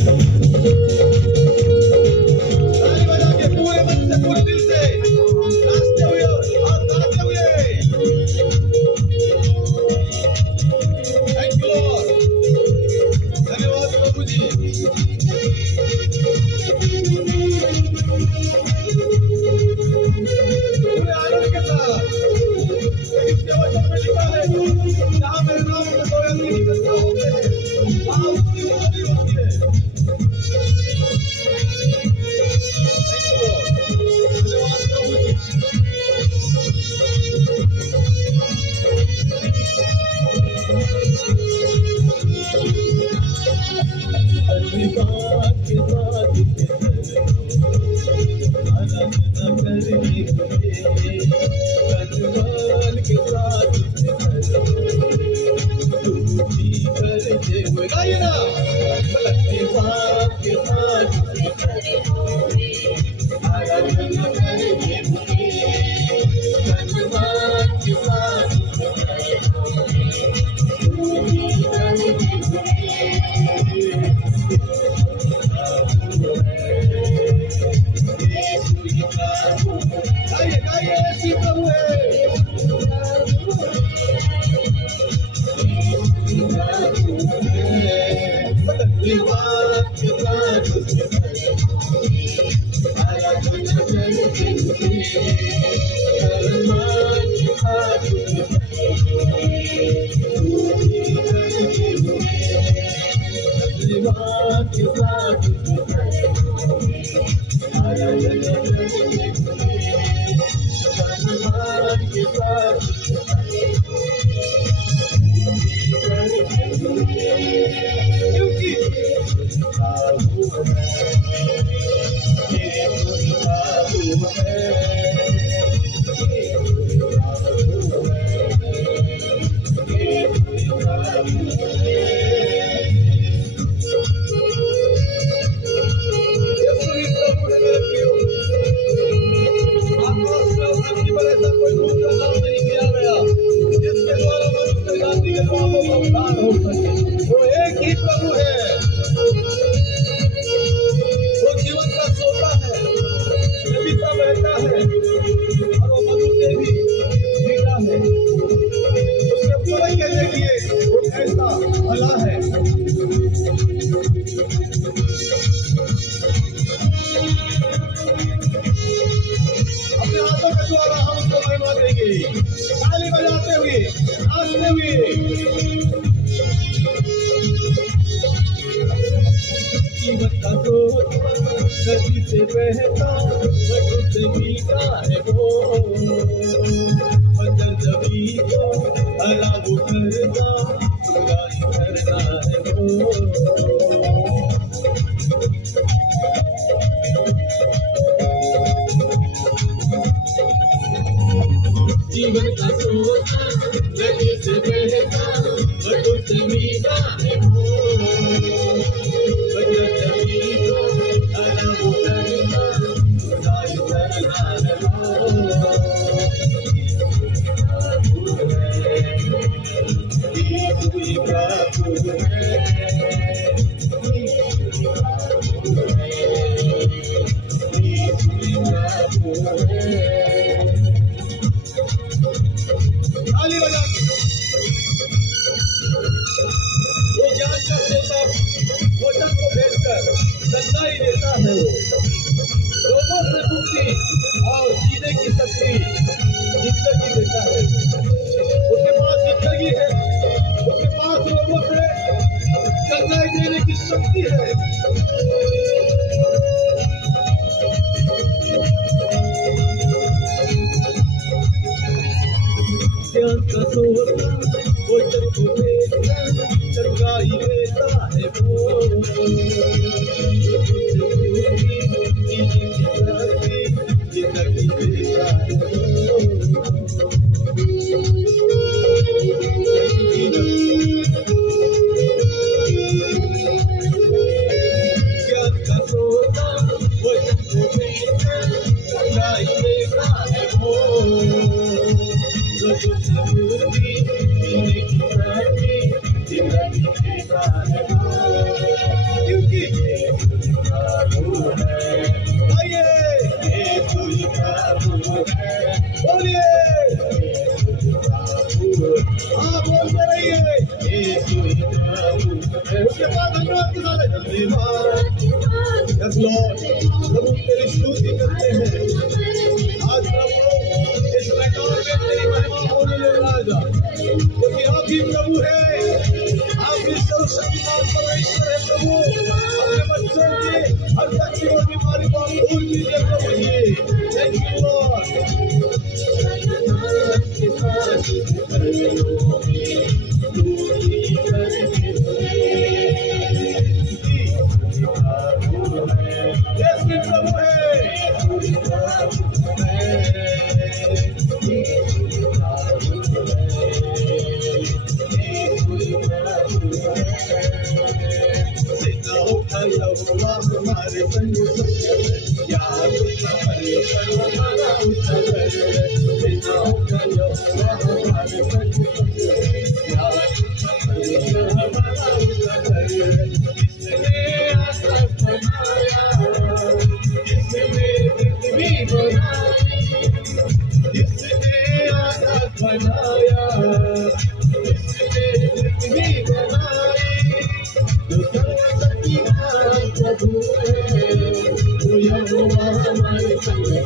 ताली बजा के पूरे मन से पूरे दिल से नाचते हुए और गाते हुए। थैंक यू लॉर्ड, धन्यवाद प्रभु जी। पूरे आनंद के साथ इसके वचन में लिखा है, जहाँ मेरे नाम से दो या तीन इकट्ठा होते हैं वहाँ उसकी उपस्थिति होती है। थैंक यू लॉर्ड, धन्यवाद प्रभु जी। धन्यवाद के साथ गाइए ना, के साथ आराधना करेंगे, धन्यवाद के साथ गाइए गाइए, ऐसी प्रभु है। वो एक ही प्रभु है, वो जीवन का सोता है, जीविता बहता है और वो मधु से भी मीठा है। उसके पूरे के देखिए वो कैसा भला है। अपने हाथों के द्वारा हम उसको महिमा देंगे, ताली बजाते हुए, नाचते हुए। जीवन का स्रोत नदी से बहता, मधु से मीठा है वो, बंजर जमीन को हरा करता, उगाई करना है वो। जीवन का स्रोत नदी से बहता, मधु से मीठा है वो, बंजर जमीन को हरा करता, उगाई करना है वो। ताली बजा के वो ज्ञान का स्रोत वचन को भेजकर सच्चाई देता है। वो लोगों से मुक्ति और जीने की शक्ति, जिंदगी देता है। उसके पास जिंदगी है, उसके पास लोगों से सच्चाई देने की शक्ति है। ज्ञान का स्रोत वचन को भेजकर सच्चाई देता है वो, जिंदगी देता है वो। ज्ञान का स्रोत वचन को भेजकर सच्चाई देता है वो, क्योंकि बोलिए हाँ बोलते रहिए उसके बाद धन्यवाद के साथ यस लॉर्ड प्रभु तेरी स्तुति करते हैं आज प्रभु इस मैदान में तेरी महिमा होने लगा क्योंकि आप ही प्रभु है आप ही सर्वशक्तिमान परमेश्वर है प्रभु अपने बच्चों की हर व्यक्ति और बीमारी को आप दूर कीजिए प्रभु जी थैंक यू लॉर्ड प्रभु हमारे संग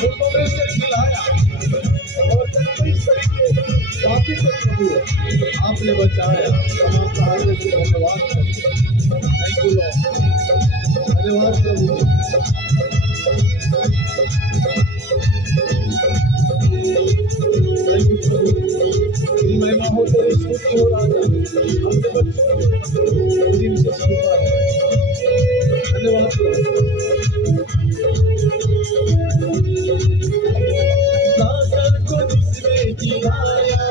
मुल्कों में से खिलाया और काफी तो प्रभु आपने बचाया, हम आपका हृदय से धन्यवाद करते हैं। थैंक यू लॉर्ड, धन्यवाद प्रभु। थैंक यू प्रभु, तेरी महिमा हो, तेरी स्तुति हो राजा। हमने बच्चों तेरी विशेष कृपा है, धन्यवाद प्रभु। सागर को जिसने जिलाया,